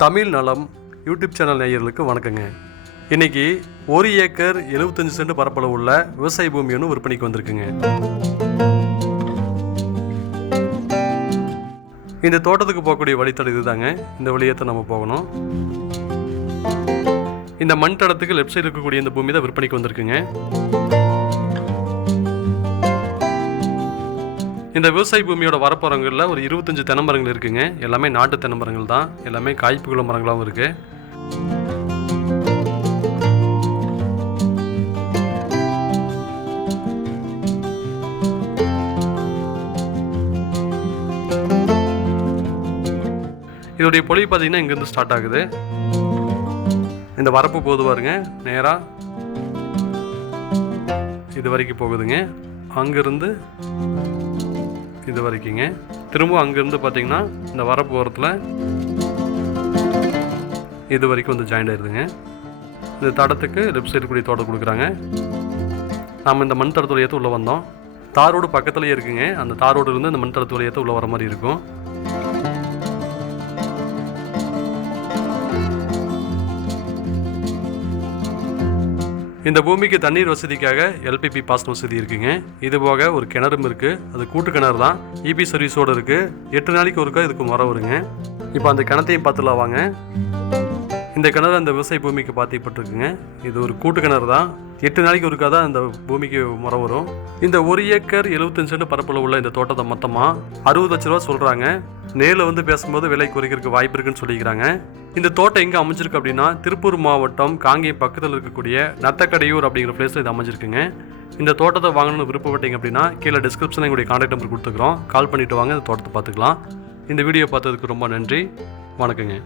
தமிழ் நலம் YouTube channel நேயர்களுக்கு வணக்கங்க. இன்றைக்கி 1 ஏக்கர் 75 சென்ட் பரப்பளவு உள்ள விவசாய பூமி ஒன்று விற்பனைக்கு வந்திருக்குங்க. இந்த தோட்டத்துக்கு போகக்கூடிய வழித்தடம் இதுதாங்க. இந்த வழியத்தை நம்ம போகணும். இந்த மண் தடத்துக்கு லெஃப்ட் சைடு இருக்கக்கூடிய இந்த பூமி தான் விற்பனைக்கு வந்திருக்குங்க. இந்த விவசாய பூமியோட வரப்போறங்களில் ஒரு 25 தென்னமரங்கள் இருக்குங்க. எல்லாமே நாட்டு தென்னமரங்கள் தான். எல்லாமே காய்ப்புள்ள மரங்களாகவும் இருக்குது. இதோடைய பொழிவு பார்த்தீங்கன்னா இங்கேருந்து ஸ்டார்ட் ஆகுது. இந்த வரப்பு போது பாருங்க, நேராக இது வரைக்கும் போகுதுங்க. அங்கேருந்து இது வரைக்குங்க. திரும்ப அங்கேருந்து பார்த்தீங்கன்னா இந்த வரப்பு ஓரத்தில் இது வரைக்கும் வந்து ஜாயிண்ட் ஆயிடுதுங்க. இந்த தடத்துக்கு லெஃப்ட் சைடு கூடிய தோட்டம் கொடுக்குறாங்க. நாம் இந்த மண் தடத்து வழியத்தை உள்ளே வந்தோம். தாரோடு பக்கத்துலேயே இருக்குங்க. அந்த தாரோடு இருந்து இந்த மண் தடத்து வழியத்தை உள்ளே வர மாதிரி இருக்கும். இந்த பூமிக்கு தண்ணீர் வசதிக்காக எல்பிபி பாசன வசதி இருக்குங்க. இது போக ஒரு கிணறும் இருக்குது. அது கூட்டு கிணறு தான். இபி சர்வீஸோடு இருக்குது. 8 நாளைக்கு ஒருக்கா இதுக்கு முறை வருங்க. இப்போ அந்த கிணத்தையும் பார்த்துலாம் வாங்க. இந்த கிணறு அந்த விவசாய பூமிக்கு பாத்திப்பட்டிருக்குங்க. இது ஒரு கூட்டு கிணறு தான். 8 நாளைக்கு ஒருக்கா தான் இந்த பூமிக்கு முறை வரும். இந்த 1 ஏக்கர் 75 சென்ட் பரப்பளவு உள்ள இந்த தோட்டத்தை மொத்தமாக 60 லட்ச ரூபா சொல்கிறாங்க. நேரில் வந்து பேசும்போது விலை குறைக்கிறதுக்கு வாய்ப்பு இருக்குன்னு சொல்லிக்கிறாங்க. இந்த தோட்டம் எங்கே அமைஞ்சிருக்கு அப்படின்னா, திருப்பூர் மாவட்டம் காங்கேயம் பக்கத்தில் இருக்கக்கூடிய நத்தக்கடையூர் அப்படிங்கிற பிளேஸில் இது அமைஞ்சிருக்குங்க. இந்த தோட்டத்தை வாங்கணும்னு விருப்பப்பட்டீங்க அப்படின்னா கீழே டிஸ்கிரிப்ஷனில் எங்களுடைய கான்டாக்ட் நம்பர் கொடுத்துக்கிறோம். கால் பண்ணிவிட்டு வாங்க, இந்த தோட்டத்தை பார்த்துக்கலாம். இந்த வீடியோ பார்த்ததுக்கு ரொம்ப நன்றி. வணக்கங்க.